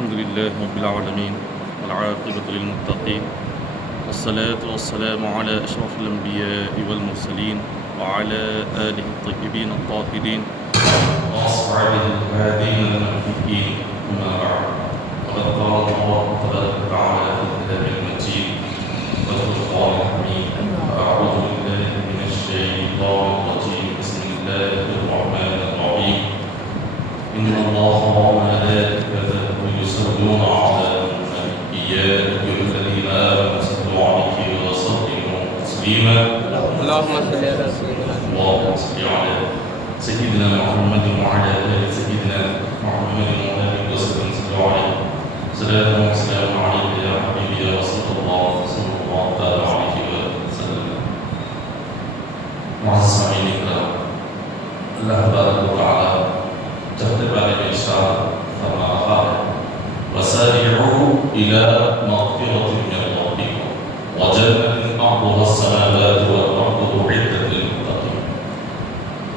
الحمد لله رب العالمين والعاقبة للمتقين والصلاة والسلام على أشرف الأنبياء والمرسلين وعلى آله الطيبين الطاهرين وأصحابه الهادين المهديين أما بعد فقد قال الله تبارك وتعالى في الكتاب المجيد والفرقان الحميد أعوذ بالله من الشيطان الرجيم بسم الله الرحمن الرحيم إن الله وملائكته يصلون على النبي يا أيها الذين آمنوا صلوا عليه وسلموا تسليما اللهم صل على سيدنا اللهم صل على سيدنا محمد وعلى آل سيدنا محمد وآله وسلم صلوا عليه صلاة وسلام عليك يا حبيبي يا رسول الله صلى الله تعالى عليه وسلم. معززين الكرام، اللہ تبارک و تعالی جہد بارے میں ارشاد فرما رہا ہے وَسَارِعُوا إِلَى مَغْفِرَةٍ مِّن رَّبِّكُمْ وَجَنَّةٍ عَرْضُهَا السَّمَاوَاتُ وَالْأَرْضُ أُعِدَّتْ لِلْمُتَّقِينَ.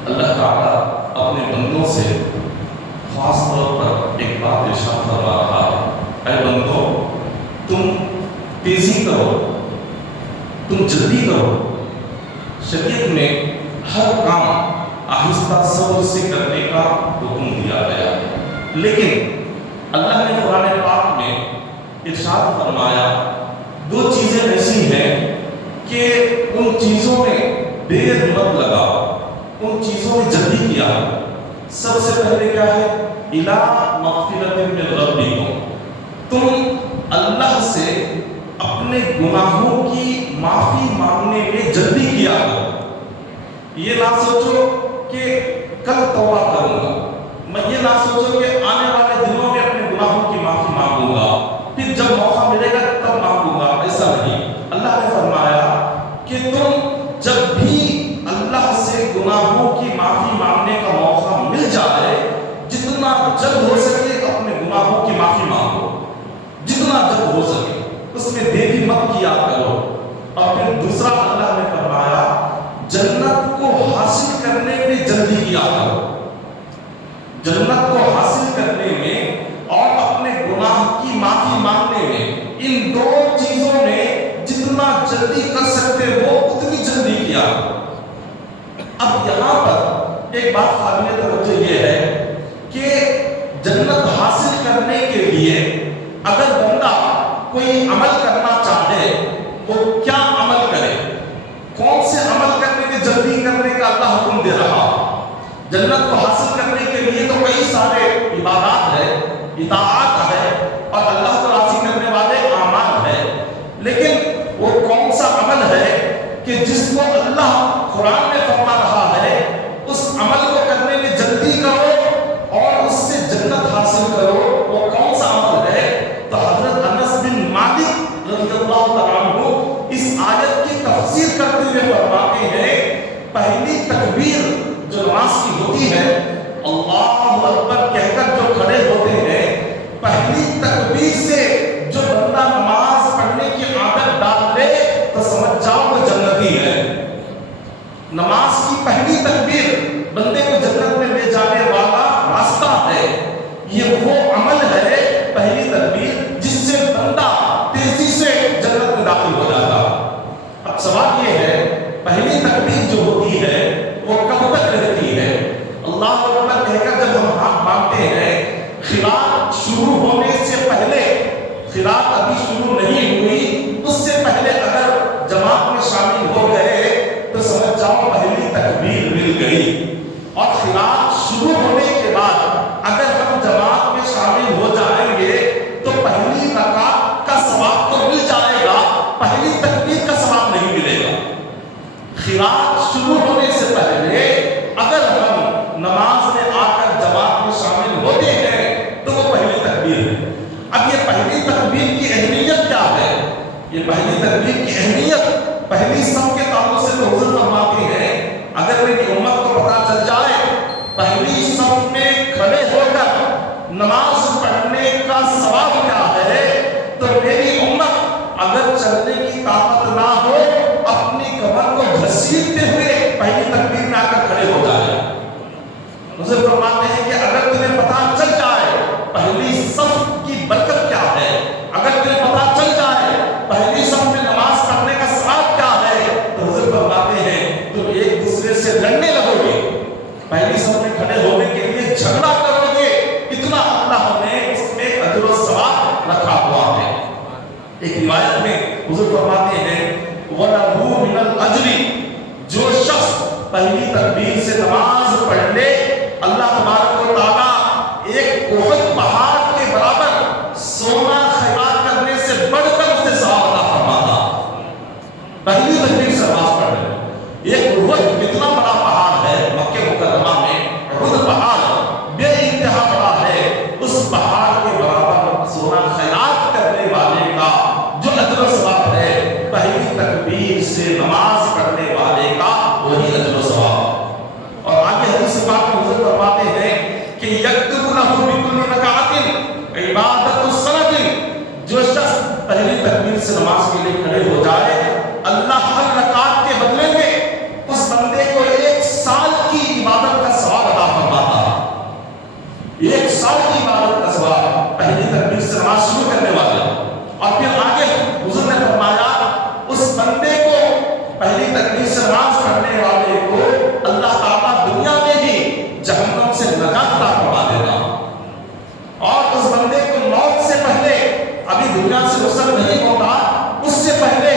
اللہ تعالیٰ اپنے بندوں سے خاص طور پر ایک بات ارشاد فرما رہا ہے، اے بندو تم تیزی کرو، تم جلدی کرو. شریعت میں ہر کام آہستہ صبر سے کرنے کا حکم دیا گیا ہے، لیکن اللہ نے قرآن پاک میں ارشاد فرمایا دو چیزیں ایسی ہیں کہ ان چیزوں میں دیر مت لگاؤ، ان چیزوں میں جلدی کیا. سب سے پہلے کیا ہے؟ اِلَى مَغْفِرَةٍ مِّن رَّبِّكُمْ، تم اللہ سے اپنے گناہوں کی معافی مانگنے میں جلدی کیا کرو. یہ نہ سوچو کہ کل توبہ کروں گا، میں یہ نہ سوچو کہ آنے والے دنوں میں اپنے گناہوں کی معافی مانگوں گا، پھر جب موقع ملے گا تب مانگوں گا. ایسا نہیں. اللہ نے فرمایا کہ تم جب بھی اللہ سے گناہوں کی معافی مانگنے کا موقع مل جائے جتنا جلد ہو سکے اپنے گناہوں کی معافی مانگو، جتنا جلد ہو سکے، اس میں دیری مت کیا کرو. اور پھر دوسرا اللہ نے فرمایا جنت کو حاصل کرنے میں جلدی کیا کرو. جنت کو حاصل کرنے میں اور اپنے گناہ کی معافی مانگنے میں، ان دو چیزوں میں جتنا جلدی کر سکتے ہو اتنی جلدی کیا. اب یہاں پر ایک بات قابل توجہ یہ ہے کہ جنت حاصل کرنے کے لیے اگر بندہ کوئی عمل کرنا چاہے وہ کیا عمل کرے؟ کون سے عمل کرنے میں جلدی کرنے کا اللہ حکم دے رہا؟ جنت کو حاصل کرنے کے لیے تو کئی سارے عبادات ہے، اطاعت ہے اور اللہ کو راضی کرنے والے اعمال ہے، لیکن وہ کون سا عمل ہے کہ جس کو اللہ قرآن میں فرما رہا ہے اس عمل کو کرنے میں جلدی کرو اور اس سے جنت حاصل کرو؟ وہ کون سا عمل ہے؟ تو حضرت انس بن مالک رضی اللہ تعالیٰ عنہ اس آیت کی تفسیر کرتے ہوئے فرماتے ہیں پہلی تکبیر جو نماز کی ہوتی ہے، اللہ اکبر کہہ کر جو کھڑے ہوتے ہیں، پہلی تکبیر سے جو بندہ نماز پڑھنے کی عادت ڈال لے تو سمجھ جاؤ وہ جنتی ہے. نماز کی پہلی تکبیر بندے کو جنت میں لے جانے والا راستہ ہے. یہ وہ عمل ہے پہلی تکبیر جس سے بندہ تیزی سے جنت میں داخل ہو جاتا. اب سوال یہ ہے پہلی تکبیر جو ہوتی ہے وہ کب تک رہتی ہے؟ اللہ اکبر کہہ کر جب ہم ہاتھ مانگتے ہیں، خلاف شروع ہونے سے پہلے، خلاف ابھی شروع نہیں ہوئی، اس سے پہلے اگر جماعت میں شامل ہو گئے تو سمجھ جاؤ پہلی تکبیر مل گئی. اور خلاف شروع ہونے کے بعد اگر ہم جماعت میں شامل ہو جائیں گے تو پہلی رکعت کا ثواب تو مل جائے گا، پہلی تکبیر کا ثواب نہیں ملے گا. خلاف شروع ہونے سے پہلے اگر ہم نماز میں آ کر جماعت میں شامل ہوتے ہیں تو وہ پہلی تکبیر ہے. اب یہ پہلی تکبیر کی اہمیت کیا ہے؟ یہ پہلی تکبیر کی اہمیت پہلی صف کے تعلق سے تو حضور فرماتے ہیں اگر میری امت کو پتہ چل جائے پہلی صف میں کھڑے ہو کر نماز پڑھنے کا ثواب کیا ہے تو میری امت اگر چلنے کی طاقت نہ ہو اپنی کمر کو گھسیٹتے ہوئے پہلی تکبیر میں آ کر کھڑے ہو جائے. حضور فرماتے ہیں کہ اگر تمہیں پتہ چل جائے پہلی صف کی ایک روایت میں حضور فرماتے ہیں وَلَهُ مِنَ الْأَجْرِ، جو شخص پہلی تکبیر سے نماز پڑھ لے اللہ تبارک و تعالیٰ ایک احد پہاڑ کے برابر سونا خیرات کرنے سے بڑھ کر اسے ثواب عطا فرماتا۔ پہلی تکبیر سے نماز پڑھ لے، ایک احد کتنا بڑا پہاڑ ہے مکہ مکرمہ میں، احد پہاڑ بے انتہا بڑا ہے، اس پہاڑ کے برابر سونا خیرات کرنے والے کا جو اجر و ثواب ہے پہلی تکبیر سے نماز پڑھنے والے کا وہی اجر و ثواب۔ اور آگے حدیث پاک میں حضور فرماتے ہیں کہ یکتب لہ بکل رکعۃ عبادۃ السنۃ، جو شخص پہلی تکبیر سے نماز کے لیے کھڑے ہو جائے اللہ ہر رکعت کے بدلے میں اس بندے کو ایک سال کی عبادت کا ثواب عطا فرماتا ہے، ایک سال کی عبادت کا ثواب پہلی تکبیر سے نماز شروع کرنے والا۔ اور پھر آگے حضور نے فرمایا اس بندے کو پہلی تکبیر سے نماز پڑھنے والے کو اللہ تعالیٰ دنیا میں ہی جہنم سے نجات عطا فرما دیگا، اور اس بندے کو موت سے پہلے، ابھی دنیا سے رخصت نہیں ہوتا، اس سے پہلے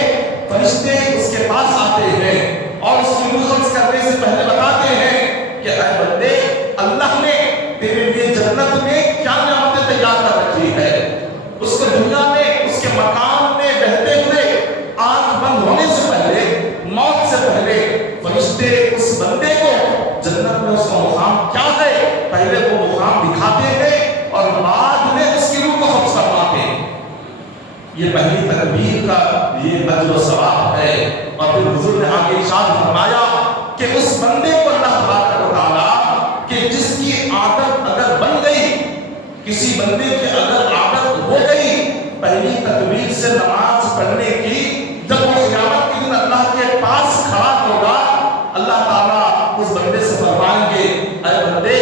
فرشتے اس کے پاس آتے ہیں اور اس کی روح قبض کرنے سے پہلے بتاتے ہیں کہ اے بندے اللہ نے تیرے لیے جنت میں کیا نعمتیں تیار کر رکھی ہے۔ اس کو دنیا میں اس کے مقام میں رہتے ہوئے آنکھ بند ہونے سے پہلے، موت سے پہلے فرشتے اس بندے کو جنت میں اس کا مقام کیا ہے پہلے وہ مقام دکھاتے ہیں اور بعد میں اس کی روح کو قبض فرماتے ہیں۔ یہ پہلی تکبیر کا یہ اجر و ثواب ہے۔ اور پھر حضور نے آگے ارشاد فرمایا کہ اس بندے کو اللہ تبارک و تعالیٰ کہ جس کی عادت اگر بن گئی، کسی بندے کی اگر عادت ہو گئی پہلی تکبیر سے نماز پڑھنے کی، جب وہ قیامت کے دن اللہ کے پاس کھڑا ہوگا اللہ تعالیٰ اس بندے سے فرمائیں گے اے بندے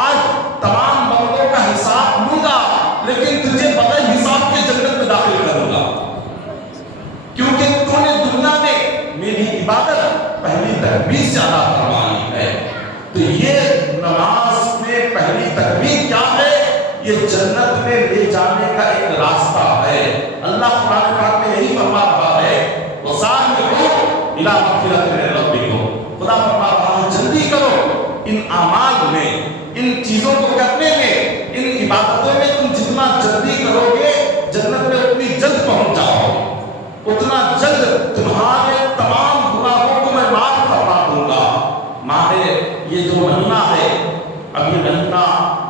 آج تمام بندوں کا حساب لوں گا لیکن تجھے بغیر حساب کے جنت میں داخل کروں گا، کیونکہ تو نے دنیا میں میری عبادت پہلی تکبیر سے ادا فرمائی ہے۔ تو یہ نماز میں پہلی تکبیر کیا ہے؟ یہ جنت میں لے جانے کا ایک راستہ ہے۔ اللہ قرآن پاک میں یہی فرما رہا ہے وَسَارِعُوا إِلَىٰ مَغْفِرَةٍ مِّن رَّبِّكُمْ، خدا فرما رہا ہے جلدی کرو ان اعمال میں، ان چیزوں کو کرنے میں، ان عبادتوں میں تم جتنا جلدی کرو گے جنت میں اتنی جلد پہنچ جاؤ گے، اتنا جلد تمہارے تمام گناہوں کو میں معاف فرما دوں گا۔ ماہ یہ جو مہینہ ہے اب یہ مہینہ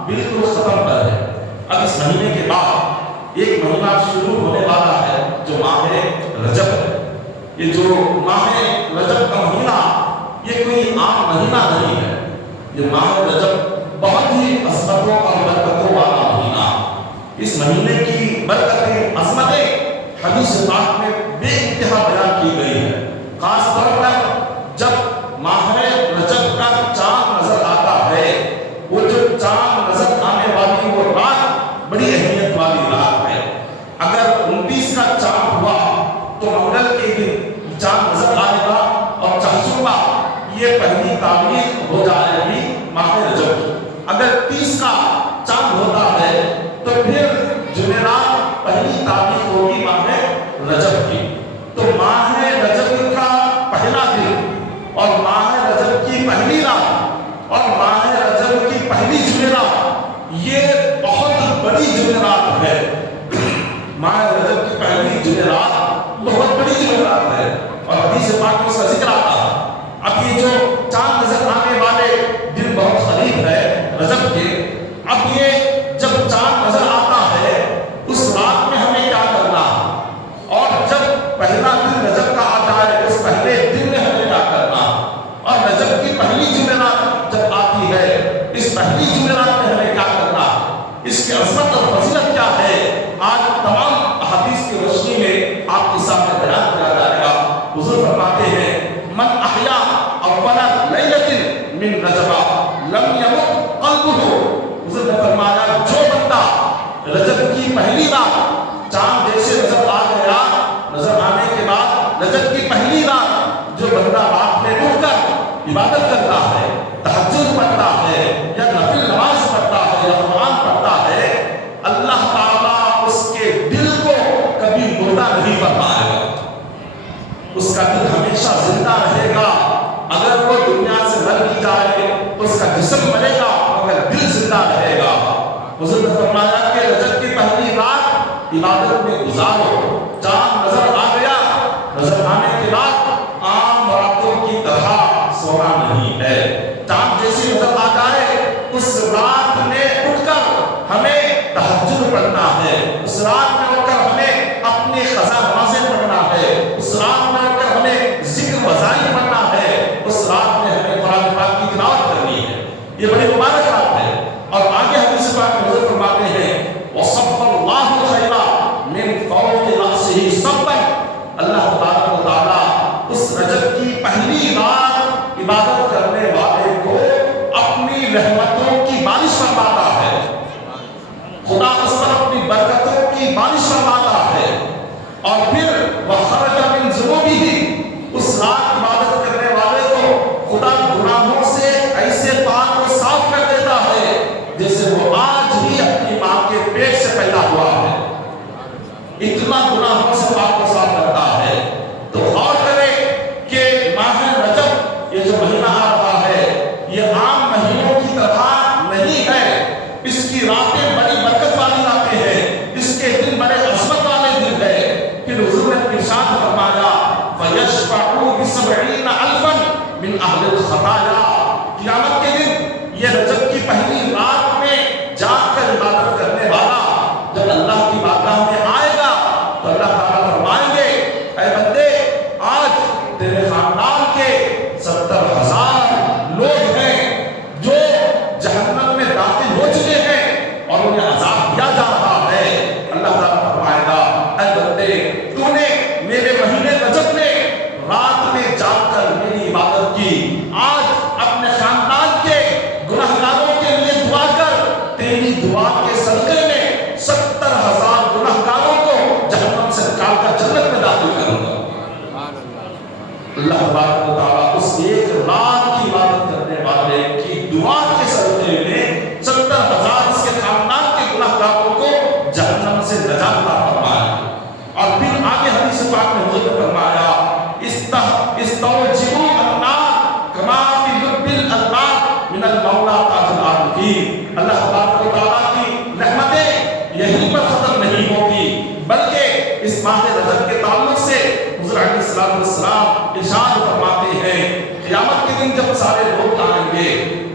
بالکل ختم پر ہے، اب اس مہینے کے بعد ایک مہینہ شروع ہونے والا ہے جو ماہ رجب ہے۔ یہ جو ماہ رجب کا مہینہ یہ کوئی عام مہینہ نہیں ہے، یہ ماہ رجب بہت ہی عظمتوں اور برکتوں والا مہینہ۔ اس مہینے کی برکتیں، عظمتیں حدیث پاک میں بے انتہا بیان کی گئی ہے۔ خاص طور پر جب ماہ رجب کا چاند نظر آتا ہے، وہ جو چاند نظر آنے والی وہ رات بڑی اہمیت والی رات ہے۔ اگر 29 کا چاند ہوا تو منگل کے دن چاند نظر آئے گا اور چاہشوبہ یہ پہلی تاریخ ہو جائے گی ماہ رجب کی۔ اگر 30 کا چاند ہوتا ہے تو پھر جمعرات پہلی تاریخ ہوگی ماہ رجب کی۔ تو ماہ رجب کا پہلا دن اور ماہ رجب کی پہلی رات اور ماہ رجب کی پہلی جمعرات یہ بہت بڑی جمعرات ہے۔ ماہ رجب کی پہلی جمعرات بہت بڑی جمعرات ہے اور حدیث پاک میں اس کا ذکر آتا ہے۔ اب یہ جو چاند نظر آنے والے دن بہت قریب ہے رجب کے، اب یہ جب چاند نظر آتا ہے اس رات میں ہمیں کیا کرنا اور جب پہلا دن رجب کا آ جائے اس پہلے دن میں ہمیں کیا کرنا، اور رجب کی پہلی جمعرات جب آتی ہے اس پہلی جمعرات میں ہمیں کیا کرنا، اس کی عظمت اور فضیلت کیا ہے آج تمام احادیث کی روشنی میں آپ کے سامنے بیان کیا جائے گا۔ حضور فرماتے ہیں من احیا اول لیلۃ من رجب لم یمت قلبہ، حضور نے فرمایا جو بندہ رجب کی پہلی رات چاند جیسے نظر آ گیا، نظر آنے کے بعد رجب کی پہلی رات جو بندہ رات میں اٹھ کر عبادت کرتا ہے، تہجد پڑھتا ہے یا نفل نماز پڑھتا ہے یا قرآن پڑھتا ہے، اللہ تعالیٰ اس کے دل کو کبھی مردہ نہیں خدا اس پر اپنی برکتوں کی بارش فرماتا ہے، اور پھر وَخَرَجَ مِنْ ذُنُوبِهِ، اس رات عبادت کرنے والے کو خدا گناہوں سے ایسے پاک و صاف کر دیتا ہے جیسے وہ آج ہی اپنی ماں کے پیٹ سے پیدا ہوا ہے، اتنا گناہوں سے پاک و صاف کرتا ہے۔ تو غور کریں کہ ماہ رجب یہ جو مہینہ آ رہا ہے یہ عام مہینوں کی طرح نہیں ہے، اس کی راتیں بڑی برکت والی راتیں ہیں، اس کے دن بڑے عظمت والے دن ہے۔ پھر حضور نے ارشاد فرمایا فَيَشْفَعُوا بِسَبْعِينَ أَلْفًا مِنْ أَهْلِ الْخَطَايَا، قیامت کے دن یہ رجب کی پہلی رات میں جاگ کر عبادت کرنے والا جب اللہ کی بارگاہ میں آئے گا تو اللہ تعالیٰ فرمائیں گے اے بندے آج تیرے خاندان کے 70,000 لوگ ہیں جو جہنم میں داخل ہو چکے ہیں اور انہیں عذاب دیا جا رہا ہے۔ اللہ تعالیٰ فرمائے گا اے بندے تو نے میرے مہینے رجب میں رات میں جاگ کر میری عبادت کی، آج اپنے خاندان کے گنہگاروں کے لیے دعا کر، تیری دعا کے صدقے میں 70,000 گنہگاروں کو جہنم سے نکال کر جنت میں داخل کروں گا۔ اللہ تبارک و تعالیٰ اس ایک رات کی عبادت کرنے والے کی دعا کے صدقے میں 70,000 اس کے خاندان کے گنہگاروں کو جہنم سے نجات عطا فرمائے۔ اور پھر آگے حدیث پاک میں حضور نے فرمایا استوجبوا النار کما فی لب الالباب من المولا تاج العارفین۔ اللہ تبارک و تعالیٰ کی رحمتیں یہیں پر ختم نہیں ہوتی بلکہ اس ماہ رجب کے تعلق سے حضور علیہ السلام ارشاد فرماتے ہیں قیامت کے دن جب سارے لوگ آئیں گے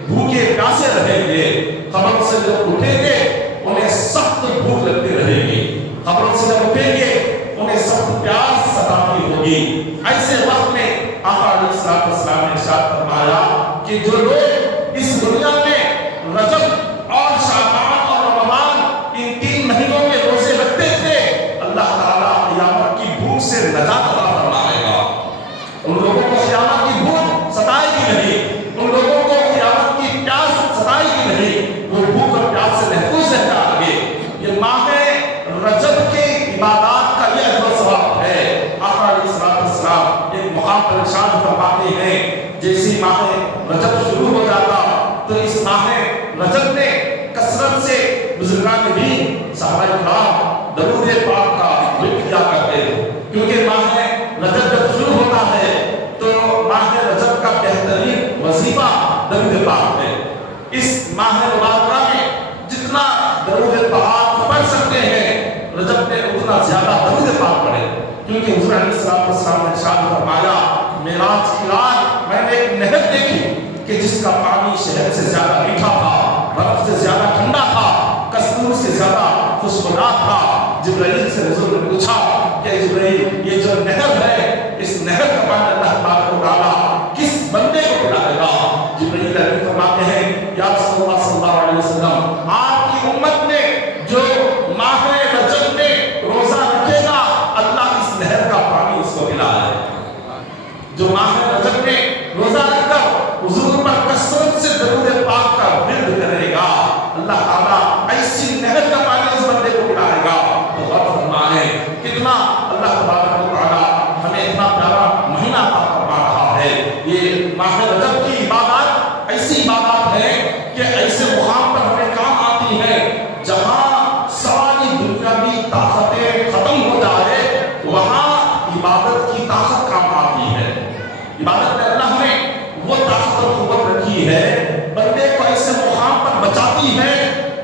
بھوکے پیاسے رہیں گے، قبر سے جب اٹھیں گے انہیں سخت بھوک لگتی رہے گی، قبر سے جب اٹھیں گے انہیں سخت پیاس ستاتی ہوگی۔ ایسے وقت میں آقا علیہ السلام نے ارشاد فرمایا کہ جو لوگ اس دنیا میں رجب اور شعبان اور رمضان ان 3 مہینوں میں روزے رکھتے تھے اللہ تعالیٰ قیامت کی بھوک سے نجات عطا فرمائے گا۔ ان لوگوں کو قیامت کی بھوک ستائے گی نہیں، ان لوگوں کو قیامت کی پیاس ستائے گی نہیں، وہ بھوک اور پیاس سے محفوظ رہ جائیں گے۔ یہ ماہ رجب کی عبادات کا یہ اجر و ثواب ہے۔ آقا علیہ السلام ایک مقام پر ارشاد فرماتے ہیں جیسی ماہ رجب شروع ہو جاتا تو اس ماہ رجب میں کثرت سے بزرگان دین صحابہ کرام درود پاک کا ذکر کیا کرتے ہیں، کیونکہ ماہ رجب جب شروع ہوتا ہے تو ماہ رجب کا بہترین وظیفہ درود پاک ہے۔ اس ماہ مبارکہ میں جتنا درود پاک پڑھ سکتے ہیں رجب میں اتنا زیادہ درود پاک پڑھیں، کیونکہ حضور علیہ السلام نے ارشاد فرمایا معراج کی رات میں نے ایک نہر دیکھی کہ جس کا پانی شہد سے زیادہ میٹھا تھا، برف سے زیادہ ٹھنڈا تھا، کستور سے زیادہ خوشبودار تھا۔ جبرائیل سے حضور نے پوچھا کہ جبرائیل یہ جو نہر ہے اس نہر کا پانی اللہ تبارک و تعالیٰ کس بندے کو پلائے گا؟ جبرائیل امین فرماتے ہیں یا رسول اللہ صلی اللہ علیہ وسلم آپ کی امت میں جو ماہ رجب میں روزہ رکھے گا اللہ اس نہر کا پانی اس کو پلائے۔ جو ماہ رجب میں روزہ رکھ کر حضور پر کثرت سے درود پاک کا ورد کرے گا اللہ تعالیٰ ایسی نہر کا پانی اس بندے کو پلائے گا۔ تو غور فرمائیں کتنا اللہ تبارک و تعالیٰ ہمیں اتنا پیارا مہینہ عطا فرما رہا ہے۔ یہ ماہ رجب کی عبادات ایسی عبادات ہے کہ ایسے مقام پر ہمیں کام آتی ہے جہاں ساری دنیاوی طاقتیں ختم ہو جائے وہاں عبادت کی طاقت کام آتی ہے۔ عبادت میں اللہ نے وہ طاقت اور قوت رکھی ہے بندے کو ایسے مقام پر بچاتی ہے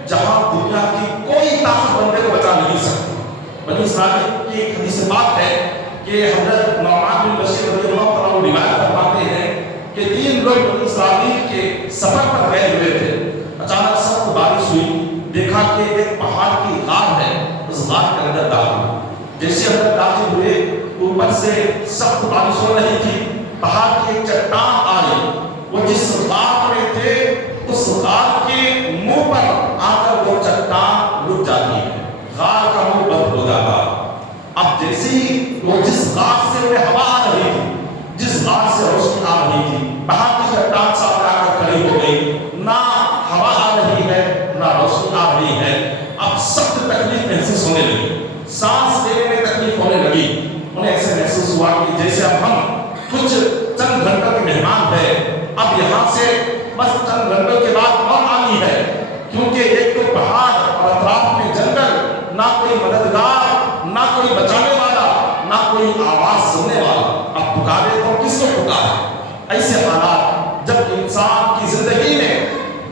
جہاں دنیا کی کوئی طاقت بندے کو بچا نہیں سکتی۔ بنی اسرائیل کی ایک حدیث بات ہے کہ حضرت نعمان بن بشیر رضی اللہ عنہ روایت فرماتے ہیں کہ 3 لوگ بنی اسرائیل کے سفر پر گئے ہوئے تھے، اچانک سخت بارش ہوئی، دیکھا کہ ایک پہاڑ کی غار ہے، اس غار کے اندر داخل ہوئے۔ جیسے اندر داخل ہوئے اوپر سے سخت بارش ہو رہی تھی، پہاڑ کی ایک چٹان آئی، وہ جس غار میں تھے اس غار کے منہ پر آ کر وہ چٹان رک جاتی ہے، غار کا منہ بند ہو جاتا۔ اب جیسے ہی وہ جس غار سے انہیں ہوا آ رہی تھی، جس غار سے روشنی آ رہی تھی، پہاڑ کی چٹان سامنے آ کر کھڑی ہو گئی، نہ ہوا آ رہی ہے نہ روشنی آ رہی ہے۔ اب ہونے لگی، سانس لینے میں تکلیف ہونے لگی. انہیں ایسے محسوس ہوا کہ جیسے اب ہم کچھ چند گھنٹوں کے مہمان ہیں، اب یہاں سے بس چند گھنٹوں کے بعد اور آنی ہے، کیونکہ ایک تو پہاڑ اور اطراف میں جنگل، نہ کوئی مددگار، نہ کوئی بچانے والا، نہ کوئی آواز سننے والا. اب پکارے تو کس کو پکارے؟ ایسے حالات جب انسان کی زندگی میں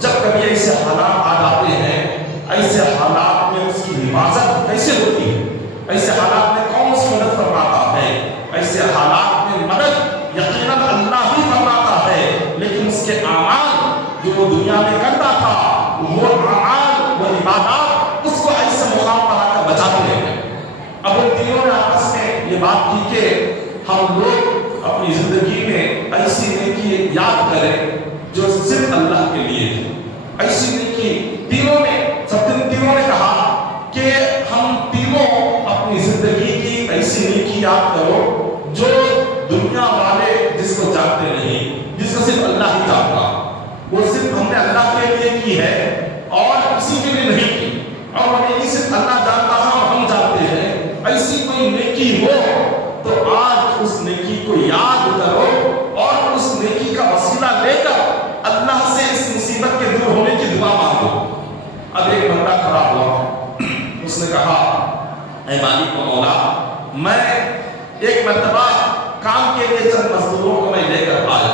جب کبھی ایسے حالات آ جاتے ہیں، ایسے حالات میں اس کی حفاظت کیسے ہوتی ہے؟ ایسے حالات میں کون اس کی مدد فرماتا ہے؟ ایسے حالات میں مدد یقیناً اللہ ہی فرماتا ہے، لیکن اس کے اعمال جو وہ دنیا میں کرتا تھا، وہ اعمال، وہ عبادات اس کو ایسے مقام پر آ کر بچاتے ہیں. اب ان تینوں نے آپس میں یہ بات کی کہ ہم لوگ اپنی زندگی میں ایسی نیکی یاد کریں جو صرف اللہ کے لیے ہے. ایسی نیکی تینوں نے کہا کہ ہم تینوں اپنی زندگی کی ایسی نیکی یاد کرو جو دنیا والے جس کو جانتے نہیں، جس کو صرف اللہ ہی جانتا، وہ صرف ہم نے اللہ کے لیے کی ہے اور کسی کے لیے نہیں کی، اور وہ نیکی صرف اللہ جانتا ہے اور ہم جانتے ہیں. ایسی کوئی نیکی ہو تو آج اس نیکی کو یاد کرو اور اس نیکی کا وسیلہ لے کر اللہ سے اس مصیبت کے دور ہونے کی دعا مانگو. اب ایک بندہ کھڑا ہوا، اس نے کہا اے مالک و مولا، میں ایک مرتبہ کام کے لیے چند مزدوروں کو میں لے کر آیا،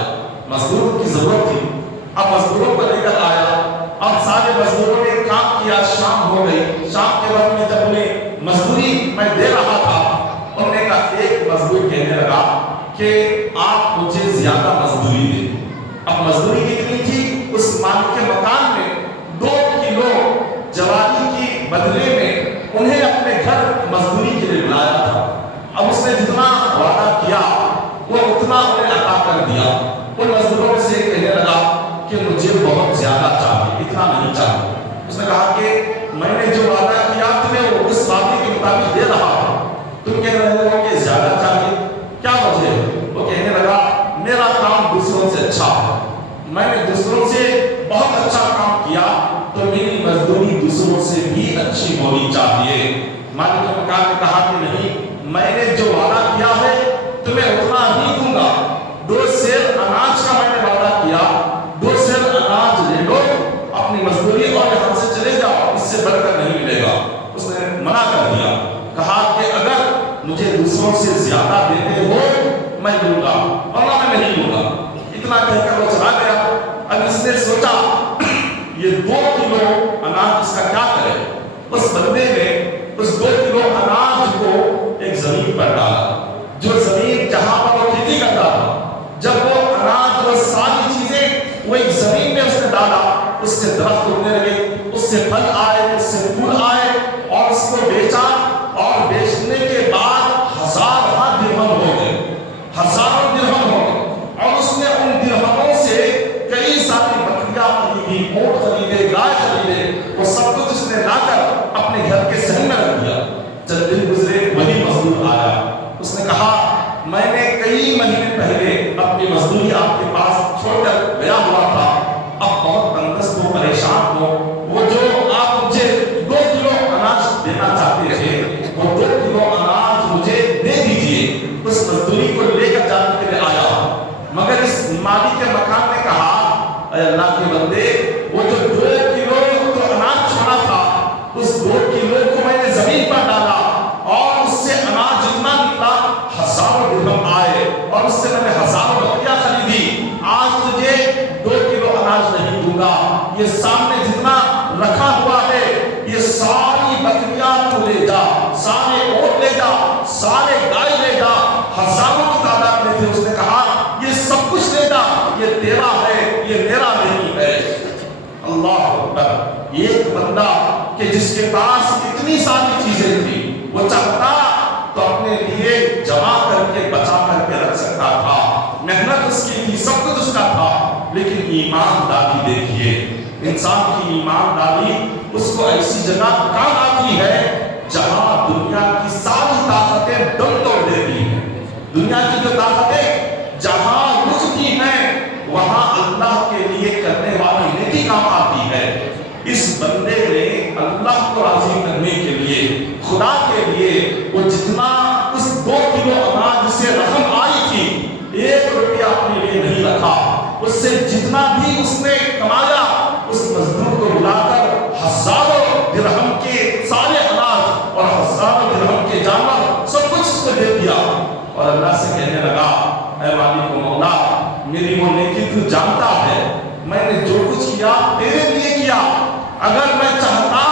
مزدوروں کی ضرورت تھی، اب مزدوروں کو لے کر آیا، اب سارے مزدوروں نے کام کیا، شام ہو گئی. شام کے وقت میں جب انہیں مزدوری میں دے رہا تھا، انہوں نے کہا، ایک مزدور کہنے لگا کہ آپ مجھے زیادہ مزدوری دیں. اب مزدوری کتنی تھی؟ اس مالک کے مکان میں 2 کلو جواری کی بدلے میں انہیں اپنے گھر مزدوری کے لیے بلایا تھا. اب اس نے جتنا وعدہ کیا وہ اتنا انہیں عطا کر دیا. ان مزدوروں میں سے کہنے لگا کہ مجھے بہت زیادہ چاہیے، اتنا نہیں چاہیے. اس نے کہا کہ میں نے جو وعدہ کیا تمہیں وہ اس وعدے کے مطابق دے رہا ہوں، تم کہہ رہے ہو کہ زیادہ چاہیے، کیا وجہ ہے؟ وہ کہنے لگا میرا کام دوسروں سے اچھا ہے، میں نے دوسروں سے بہت اچھا کام کیا تو میری مزدوری دوسروں سے بھی اچھی ہونی چاہیے. مالک مکان نے کہا کہ نہیں، میں نے جو وعدہ کیا ہے تمہیں اتنا ہی دوں گا. 2 سیر اناج کا میں نے وعدہ کیا، 2 سیر اناج لے لو اپنی مزدوری اور یہاں سے چلے جاؤ، اس سے بڑھ کر نہیں ملے گا. اس نے منع کر دیا، کہا کہ اگر مجھے دوسروں سے زیادہ دیتے ہو میں دوں گا ورنہ میں نہیں دوں گا. اتنا کہہ کر وہ چلا گیا. اب اس نے سوچا یہ 2 کلو اناج اس کا کیا کرے. اس بندے نے اس 2 کلو اناج کو ایک زمین پر ڈالا، جو زمین جہاں پر وہ کھیتی کرتا تھا. جب وہ اناج، وہ ساری چیزیں وہ ایک زمین میں اس نے ڈالا، اس سے درخت اگنے لگے، اس سے پھل آئے، اس سے پھول آئے، اور اس کو بیچا، اور بیچنے کے بعد 1000 درہم ہو گئے، 1000 درہم ہو گئے. اور اس نے ان درہموں سے کئی ساری بکریاں خریدی، اونٹ خریدے، گائے خریدے، وہ سب کچھ اس نے لا کر اپنے گھر کے صحن میں رکھ دیا. چند دن گزرے، وہی مزدور آیا. اس نے کہا میں نے کئی مہینے پہلے اپنی مزدوری آپ کے پاس چھوڑ کر گیا ہوا تھا، اب بہت تنگست ہوں، پریشان ہوں، وہ جو آپ مجھے 2 کلو اناج دینا چاہتے تھے وہ 2 کلو اناج مجھے دے دیجئے. اس مزدوری کو لے کر جانے کے لیے آیا. مگر اس مالک کے مکان نے کہا اے اللہ کے بندے، وہ جو 2 کلو تو اناج چھوڑا تھا، اس 2 کلو کو میں نے زمین پر ڈالا اور اس سے اناج جتنا نکلا 1000 درہم آئے، اور اس سے میں نے 1000 بکریاں خریدی. آج تجھے 2 کلو اناج نہیں دوں گا، یہ سامنے جتنا رکھا ہوا ہے یہ ساری بکریاں تو لے جا، سارے اونٹ لے جا، سارے گائے لے جا. 1000 کی تعداد میں تھے. اس نے کہا یہ سب کچھ لے جا، یہ تیرا ہے، یہ میرا نہیں ہے. اللہ اکبر. ایک بندہ کہ جس کے پاس اتنی ساری چیزیں تھی، وہ چاہتا تو اپنے لیے جمع کر کے بچا کر کے رکھ سکتا تھا، محنت اس کی تھی، سب کچھ اس کا تھا. لیکن ایمانداری دیکھیے، انسان کی ایمانداری اس کو ایسی جگہ کام آتی ہے جہاں دنیا کی ساری طاقتیں دم توڑ دیتی ہیں. دنیا کی جو طاقتیں جہاں رکتی ہیں وہاں اللہ کے لیے کرنے والی نیکی کام آتی ہے. اس بندے نے اللہ کو راضی کرنے کے لیے، خدا اس سے جتنا بھی اس نے کمایا اس مزدور کو بلا کر ہزاروں درہم کے سارے اناج اور ہزاروں درہم کے جانور سب کچھ اس کو دے دیا اور اللہ سے کہنے لگا اے مالک و مولا میری وہ نیکی تو جانتا ہے میں نے جو کچھ کیا تیرے لیے کیا اگر میں چاہتا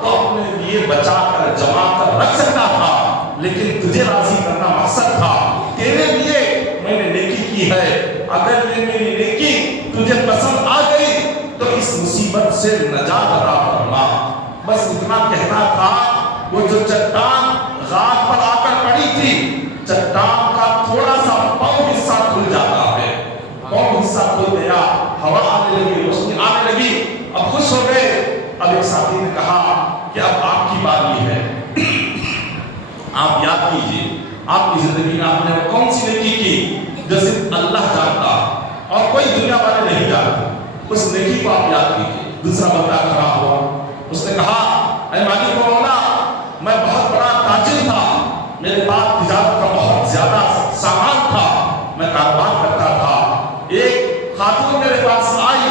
تو اپنے لیے بچا کر جما کر رکھ سکتا تھا لیکن تجھے راضی کرنا مقصد تھا تیرے لیے میں نے نیکی کی ہے اگر یہ میری نیکی تجھے پسند آ گئی تو اس مصیبت سے نجات عطا فرما بس اتنا کہنا تھا وہ جو چٹان غار پر آ کر پڑی تھی چٹان کا تھوڑا سا پاؤں حصہ کھل جاتا ہے پاؤں حصہ کھل گیا ہوا آنے لگی روشنی آنے لگی اب خوش ہو گئے اب ایک ساتھی نے کہا کہ اب آپ کی باری ہے آپ یاد کیجئے آپ کی زندگی میں آپ نے کون سی نیکی کی جو صرف اللہ جانتا اور کوئی دنیا والے نہیں جانتے اس نیکی کو آپ یاد کیجئے دوسرا بندہ کھڑا ہوا اس نے کہا اے مالک و مولا میں بہت بڑا تاجر تھا میرے پاس تجارت کا بہت زیادہ سامان تھا میں کاروبار کرتا تھا ایک خاتون میرے پاس آئی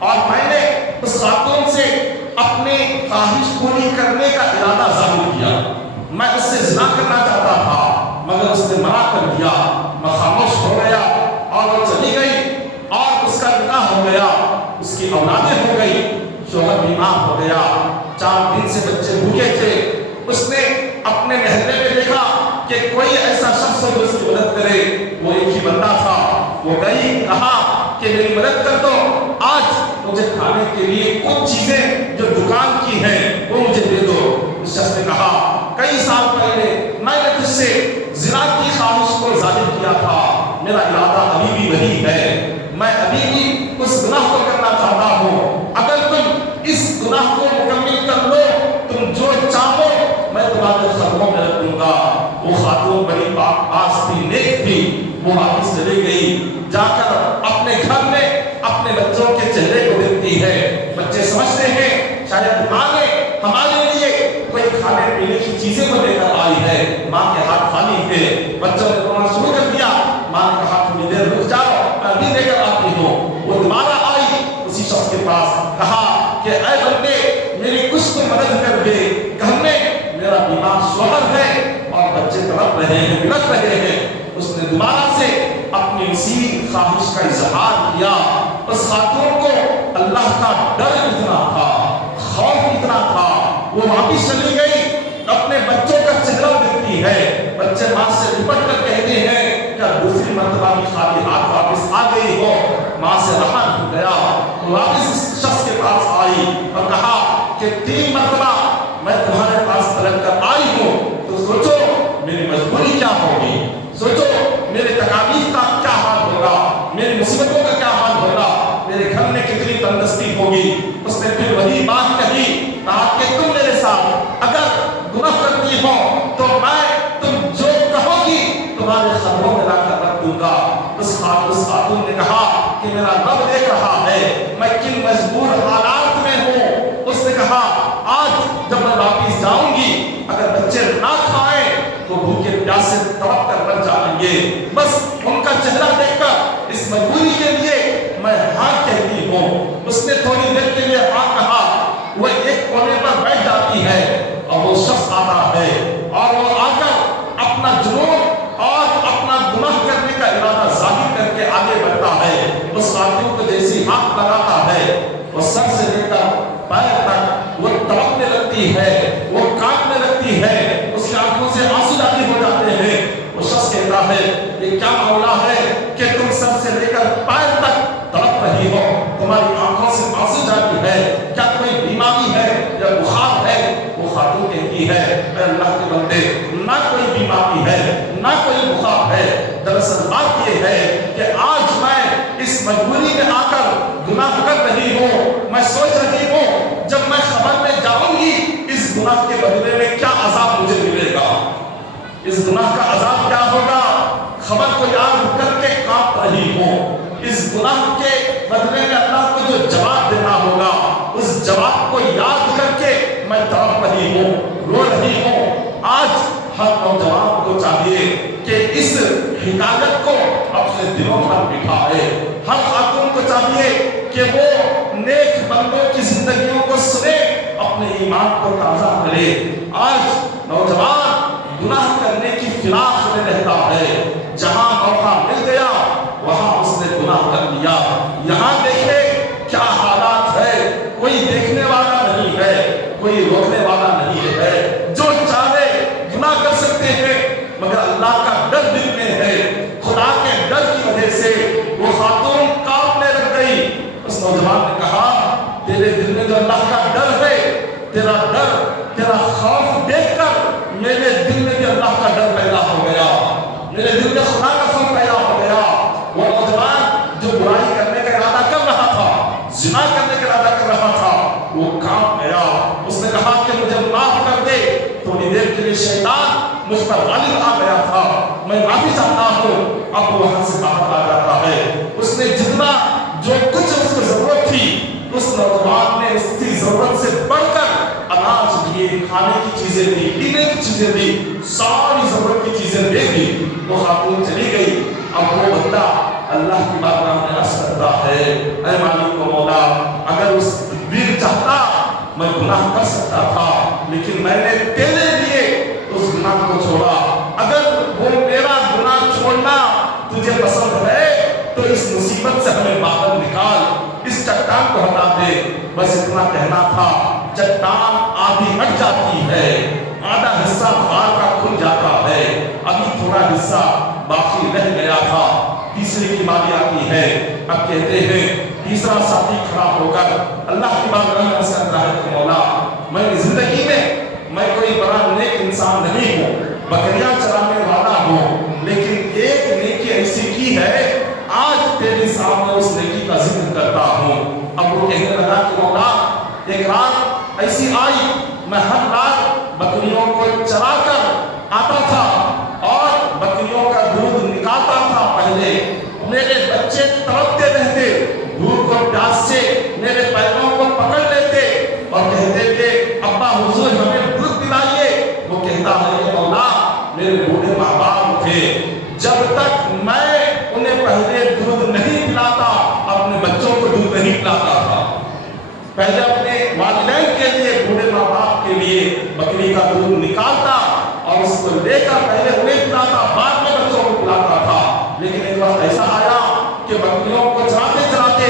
اور میں نے اس خاتون سے اپنے خواہش پوری کرنے کا ارادہ ظاہر کیا میں اس سے زنا کرنا چاہتا تھا مگر اس نے منع کر دیا میں خاموش ہو گیا اور وہ چلی گئی اور اس کا نکاح ہو گیا اس کی اولادیں ہو گئی شوہر بیمار ہو گیا 4 دن سے بچے بھوکے تھے اس نے اپنے محلے میں دیکھا کہ کوئی ایسا شخص جو اس کی مدد کرے وہ ایک ہی بندہ تھا وہ گئی کہا کہ میری مدد کر دو آج مجھے کھانے کے لیے کچھ چیزیں جو دکان کی ہیں وہ مجھے دے دو اس شخص نے کہا کئی سال پہلے میں نے تجھ سے زنا کی خواہش کو ظاہر کیا تھا میرا ارادہ ابھی بھی وہی ہے میں ابھی بھی اس گناہ کو کرنا چاہتا ہوں اگر تم اس گناہ کو مکمل کر لو تم جو چاہو میں تمہارے قدموں میں رکھ دوں گا وہ خاتون بڑی پاک آس تھی نیک تھی وہ واپس چلی گئی جا کر اپنے گھر میں اپنے بچوں کے چہرے کو دیکھتی ہے بچے سمجھتے ہیں شاید ماں نے ہمارے لیے کوئی کھانے پینے کی چیزیں کو لے کر آئی ہے ماں کے ہاتھ خالی تھے بچوں نے رونا شروع کر دیا ماں نے کہا تھوڑی دیر رک جاؤ میں ابھی لے کر آتی ہوں وہ دوبارہ آئی اسی شخص کے پاس کہا کہ اے بندے میری کچھ تو مدد کر دے گھر میں میرا بیمار شوہر ہے اور بچے تڑپ رہے ہیں بلک رہے ہیں اس نے دوبارہ سے اپنی اسی خواہش کا اظہار کیا اس خاتون کو اللہ کا ڈر اتنا تھا خوف اتنا تھا وہ واپس چلی گئی اپنے بچوں کا چہرہ دیکھتی ہے بچے ماں سے لپٹ کر کہتے ہیں کہ دوسری مرتبہ بھی خالی ہاتھ واپس آ گئی ہو ماں سے رہا نہیں گیا وہ واپس اس شخص کے پاس آئی اور کہا کہ 3 مرتبہ میں تمہارے پاس طلب کر آئی ہوں تو سوچو میری مجبوری کیا ہوگی سوچو میرے تکالیف کا کیا حال ہوگا میری مصیبتوں کا کیا حال ہوگا میرے گھر میں کتنی تندرستی ہوگی اس نے پھر وہی بات کہی کہا کہ تم میرے ساتھ اگر گناہ کرتی ہو تو میں تم جو کہو گی تمہارے قدموں میں لا کر رکھ دوں گا اس خاتون نے کہا کہ میرا رب دیکھ رہا ہے میں کن مجبور حالات میں ہوں اس نے کہا آج جب میں واپس جاؤں گی اگر بچے نہ کھائیں تو بھوکے پیاسے تڑپ کر مر جائیں گے بس ان کا چہرہ دیکھ کر اس مجبوری کے لیے میں ہاں کہتی ہوں اس نے تھوڑی دیر کے لیے ہاں کہا وہ ایک کونے پر بیٹھ جاتی ہے اور وہ شخص آتا ہے اور وہ آ کر اپنا جنون اور اپنا گناہ کرنے کا ارادہ ظاہر کر کے آگے بڑھتا ہے اس خاتون کو جیسی ہاتھ لگاتا ہے وہ سر سے لے کر پیر تک وہ تڑپنے لگتی ہے وہ کانپنے لگتی ہے اس کی آنکھوں سے آنسو جاری ہو جاتے ہیں وہ شخص کہتا ہے یہ کیا معاملہ ہے کہ تم سر سے لے کر پیر تک تڑپ رہی ہو تمہاری آنکھوں سے آنسو جاری ہے کیا کوئی بیماری ہے یا بخار ہے وہ خاتون کہتی ہے اے اللہ کے بندے نہ کوئی بیماری ہے نہ کوئی بخار ہے دراصل بات یہ ہے کہ آج میں اس مجبوری میں آ کر گناہ کر رہی ہوں میں سوچ رہی ہوں جب میں خبر میں جاؤں گی اس گناہ کے بدلے میں کیا عذاب مجھے ملے گا اس گناہ کا عذاب کیا ہوگا خبر کو یاد کر کے کانپ رہی ہوں اس گناہ کے بدلے میں اللہ کو جو جواب دینا ہوگا اس جواب کو یاد کر کے میں تڑپ رہی ہوں رو رہی ہوں آج ہر نوجوان کو چاہیے کہ اس حکایت کو اپنے دلوں پر بٹھائے ہر خاتون کو چاہیے کہ وہ نیک بندوں کی زندگیوں کو سنے، اپنے ایمان کو تازہ کرے۔ آج نوجوان گناہ کرنے کی فراق میں رہتا ہے، جہاں موقع مل گیا وہاں اس نے گناہ کر لیا۔ یہاں دیکھے کیا حالات ہے، کوئی دیکھنے والا نہیں ہے، کوئی روکنے والا نہیں ہے، جو چاہے گناہ کر سکتے ہیں، مگر اللہ کا ڈر دل میں ہے۔ خدا کے ڈر کی وجہ سے وہ خاتون کانپنے لگ گئی۔ اس نوجوان نے کہا تیرے دل میں جو اللہ کا ڈر ہے، تیرا ڈر، تیرا خوف دیکھ کر میرے دل میں بھی اللہ کا ڈر پیدا ہو گیا، میرے دل میں خدا کا خوف پیدا ہو گیا۔ وہ نوجوان جو برائی کرنے کا ارادہ کر رہا تھا، زنا کرنے کا ارادہ کر رہا تھا، وہ کانپ گیا۔ اس نے کہا کہ مجھے معاف کر دے۔ تھوڑی دیر کے لیے شیطان مجھ پر غالب آ گیا تھا، میں معافی چاہتا ہوں۔ اب وہ وہاں سے باہر آ جاتا ہے۔ اس نے جتنا جو کچھ اس کو ضرورت تھی، اس نوجوان نے اس کی ضرورت سے بڑھ کر اناج دیے، کھانے کی چیزیں دی، پینے کی چیزیں دی، ساری ضرورت کی چیزیں دے دی۔ وہ خاتون چلی گئی۔ اب وہ بندہ اللہ کی بارگاہ میں عرض کرتا ہے، اے مالک و مولا، اگر اس دل چاہتا میں گناہ کر سکتا تھا، لیکن میں نے تیرے لیے اس گناہ کو چھوڑا۔ اگر وہ میرا گناہ چھوڑنا تجھے پسند ہے تو اس مصیبت سے ہمیں باہر نکال، اس چٹان کو ہٹا دے۔ بس اتنا کہنا تھا، چٹان آدھی ہٹ جاتی ہے، آدھا حصہ باہر کا کھل جاتا ہے، ابھی تھوڑا حصہ باقی رہ گیا تھا۔ تیسری کی باری آتی ہے۔ اب کہتے ہیں تیسرا ساتھی کھڑا ہو کر اللہ کی بارگاہ میں عرض کرتا ہے کہ مولا، میں زندگی میں کوئی بڑا نیک انسان نہیں ہوں، بکریاں چرانے والا ہوں، لیکن ایک نیکی ایسی کی ہے، آج تیرے سامنے اس نیکی کا ذکر کرتا ہوں۔ اب وہ کہنے لگا کہ مولا، ایک رات ایسی آئی، میں ہر رات بکریوں کو چرا کر آتا تھا اور بکریوں کا دودھ نکالتا تھا۔ پہلے میرے بچے تڑپتے رہتے، بھوک اور پیاس سے میرے پیروں کو پکڑ لیتے اور کہتے تھے ابا حضور ہمیں دودھ پلائیے۔ وہ کہتا ہے کہ مولا، میرے بوڑھے ماں باپ تھے، جب تک میں انہیں پہلے دودھ نہیں پلاتا، اپنے بچوں کو دودھ نہیں پلاتا تھا۔ پہلے اپنے والدین کے لیے، بوڑھے ماں باپ کے لیے بکری کا دودھ نکالتا اور اس کو لے کر پہلے انہیں پلاتا، بعد میں بچوں کو پلاتا تھا۔ لیکن ایک وقت ایسا آیا کہ بکریوں کو چراتے چراتے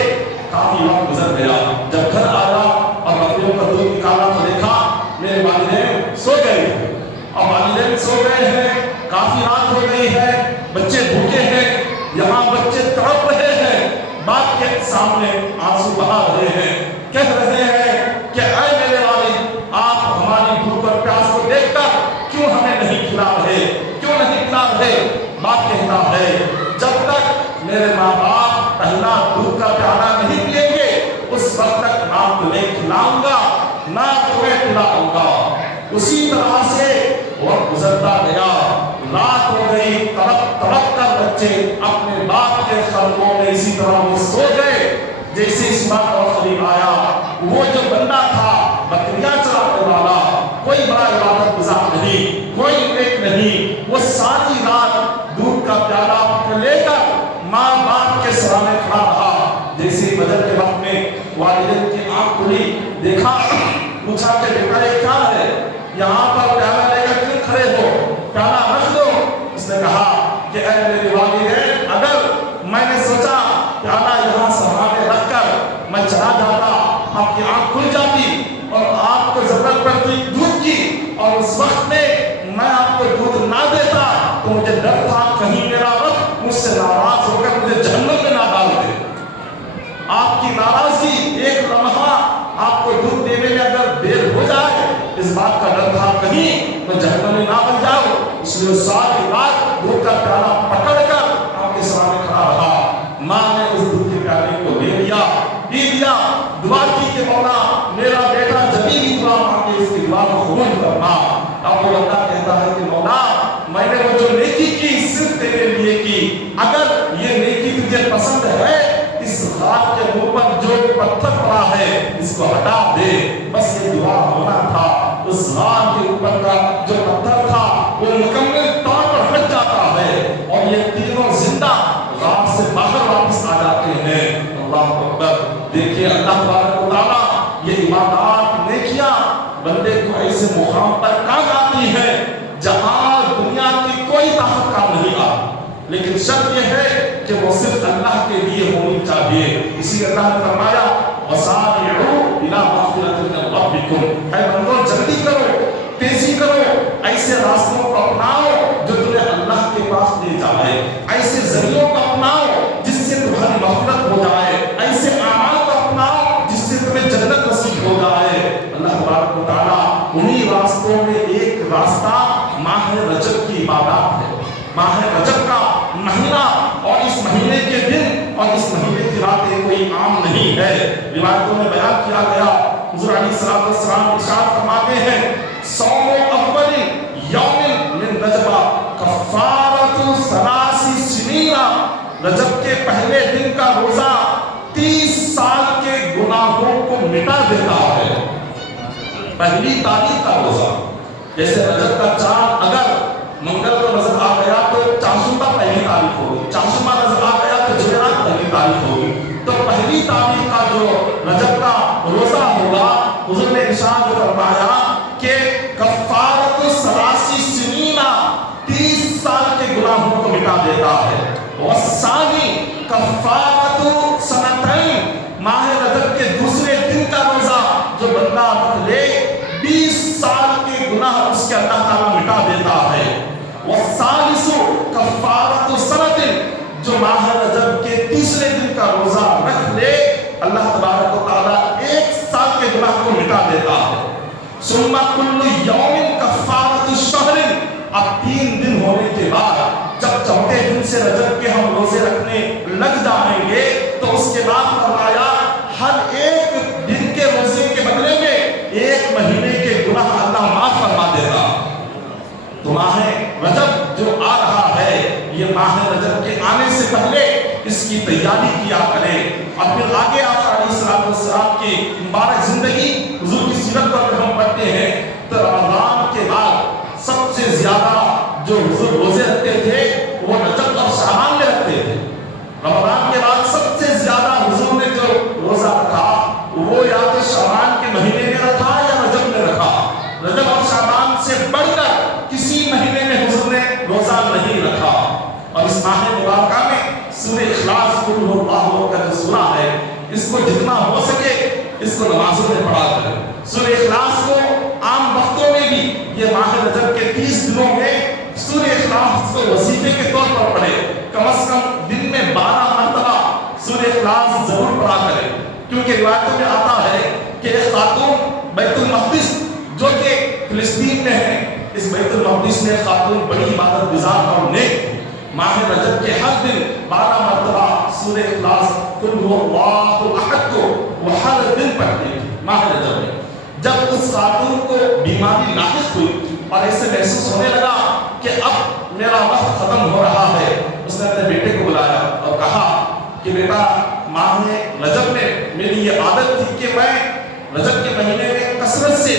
کافی وقت گزر گیا۔ جب گھر آیا اور بکریوں کا دودھ نکالا تو دیکھا میرے والدین سو گئے ہیں۔ اب والدین سو گئے ہیں، کافی رات ہو گئی ہے، بچے بھوکے ہیں، یہاں بچے تڑپ رہے ہیں، باپ کے سامنے آنسو بہا رہے ہیں، کہہ رہے ہیں کہ اے میرے والد، آپ ہماری بھوک اور پیاس کو دیکھ کر کیوں ہمیں نہیں کھلا رہے، کیوں نہیں کھلا رہے؟ باپ کہتا ہے جب تک میرے ماں باپ پہلا دودھ کا پیالہ نہیں پئیں گے، اس وقت تک نہ تمہیں کھلاؤں گا نہ تمہیں پلاؤں گا۔ اسی طرح سے وقت گزرتا گیا، رات ہو گئی، تڑپ تڑپ کر بچے اپنے باپ کے قدموں میں اسی طرح وہ سو گئے۔ جیسے اس بات اور قریب آیا، وہ جو بندہ تھا بکریاں چرانے والا، کوئی بڑا عبادت گزار نہیں، کوئی نیک نہیں، وہ ساری رات دودھ کا پیالہ لے کر ماں باپ کے سامنے کھڑا رہا۔ جیسے بدر کے وقت میں والدین کی آنکھ کھلی، دیکھا، پوچھا کہ بیٹا یہ کیا ہے، یہاں پر پیالہ لے کر کیوں کھڑے ہو، پیالہ رکھ دو۔ اس نے کہا کہ اے میرے والدین، اگر میں نے سوچا پیالہ یہاں سامنے رکھ کر میں چلا جاتا، آپ کی آنکھ کھل جاتی اور آپ کو ضرورت پڑتی دودھ کی، اور اس وقت میں میں آپ کو دودھ نہ دیتا تو مجھے ڈر تھا کہیں میرا رب مجھ سے ناراض ہو کر مجھے جہنم میں نہ ڈال دے۔ آپ کی ناراضگی ایک لمحہ آپ کو دودھ دینے میں اگر دیر ہو جائے، اس بات کا ڈر تھا کہیں میں جہنم میں نہ بن جاؤں، اس لیے ساری رات دودھ کا پیالہ پکڑ کر آپ کے سامنے کھڑا رہا۔ ماں نے اس دودھ کے پیالے کو لے لیا، پی لیا، دعا کی کہ مولا میرا بیٹا جب بھی دعا مانگے اس کی دعا کو قبول کرنا۔ اب وہ اللہ کہتا ہے کہ مولا، میں نے وہ جو نیکی کی صرف تیرے لیے کی، اگر یہ نیکی تجھے پسند ہے، اس غار کے اوپر جو پتھر پڑا ہے اس کو ہٹا دے۔ بس یہ دعا ہونا تھا۔ اس غار کے اوپر کا جو پتھر تھا وہ مکمل طور پر ہٹ جاتا ہے اور یہ تینوں زندہ غار سے باہر واپس آ جاتے ہیں۔ اللہ شرط یہ ہے کہ وہ صرف اللہ کے لیے ہونی چاہیے. اسی لیے اللہ نے فرمایا وَسَارِعُوا إِلَىٰ مَغْفِرَةٍ مِّن رَّبِّكُمْ، اے بندو جلدی کرو، تیزی کرو، ایسے راستوں کو اپناؤ جو تمہیں اللہ کے پاس لے جائے، ایسے ذریعوں کو اپناؤ جس سے تمہاری مغفرت ہو جائے، ایسے اعمال کو اپناؤ جس سے تمہیں جنت نصیب ہو جائے. اللہ تبارک و تعالیٰ انہی راستوں میں ایک راستہ ماہ رجب کی عبادات ہے. ماہ رجب کا مہینہ اور اس مہینے کے دن اور اس مہینے کی راتیں کوئی عام نہیں ہے. روایتوں میں بیان کیا گیا حضور علیہ الصلوۃ والسلام ارشاد فرماتے ہیں صوم اول یوم من رجب کفارۃ ثلاث سنین، رجب کے پہلے دن کا روزہ 30 سال کے گناہوں کو مٹا دیتا ہے. پہلی تاریخ کا روزہ، جیسے رجب کا چاند اگر منگل کو نظر آ گیا تو چاشمہ پہلی تاریخ ہوگی، چاشمہ نظر آ گیا تو جمعرات پہلی تاریخ ہوگی. تو پہلی تاریخ کا جو رجب کا روزہ ہوگا حضور نے ارشاد فرمایا کہ کفارۃ ثلاث سنین، 30 سال کے گناہوں کو مٹا دیتا ہے. والثانی کفارۃ سنتین، ماہ رجب کے دوسرے دن کا روزہ جو بندہ رکھ لے 20 سال کے گناہ اس کے اللہ تعالیٰ مٹا دیتا ہے. والثالث کفارۃ سنۃ، جو ماہ رجب کے تیسرے دن کا روزہ رکھ لے اللہ تبارک و تعالیٰ 1 سال کے گناہ کو مٹا دیتا ہے. ثم کل یوم کفارۃ شہر، اب 3 دن ہونے کے بعد جب چوتھے دن سے رجب کے ہم روزے رکھنے لگ جائیں گے تو اس کے بعد فرمایا ہر ایک دن کے روزے کے بدلے میں 1 مہینے کے گناہ اللہ معاف فرما دیگا. تو ماہ رجب جو آ رہا ہے یہ ماہ رجب کے آنے سے پہلے اس کی تیاری کیا کریں. اور پھر آگے آپ علیہ الصلوۃ والسلام کی مبارک زندگی حضور کی سیرت پر ہم پڑھتے ہیں تو رمضان کے بعد سب سے زیادہ جو حضور روزے رکھتے تھے وہ رجب اور شعبان میں رکھتے تھے. رمضان کے بعد سب سے زیادہ حضور نے جو روزہ رکھا وہ یا تو شعبان کے مہینے میں رکھا یا رجب میں رکھا. رجب اور شعبان سے بڑھ کر کسی مہینے میں حضور نے روزہ نہیں رکھا. اور اس ماہ مبارکہ میں سورہ اخلاص قل هو اللہ کا جو سورہ ہے اس کو جتنا ہو سکے اس کو نمازوں میں پڑھا کریں. سورہ اخلاص کو عام وقتوں میں بھی یہ ماہ رجب کے 30 دنوں میں سورہ اخلاص کو وظیفے کے طور پر پڑھے. کم از کم دن میں 12 مرتبہ سورہ اخلاص ضرور پڑھا کریں. کیونکہ روایتوں میں آتا ہے کہ ایک خاتون بیت المقدس جو کہ فلسطین میں ہے، اس بیت المقدس میں خاتون بڑی عبادت گزار اور نیک ماہ رجب کے ہر دن 12 مرتبہ سورہ اخلاص قل هو اللہ احد کو وہ ہر دن پڑھتی تھی ماہ رجب میں. جب اس خاتون کو بیماری لاحق ہوئی اور ایسے محسوس ہونے لگا کہ اب میرا وقت ختم ہو رہا ہے، اس نے اپنے بیٹے کو بلایا اور کہا کہ بیٹا ماہ رجب میں میری یہ عادت تھی کہ میں رجب کے مہینے میں کثرت سے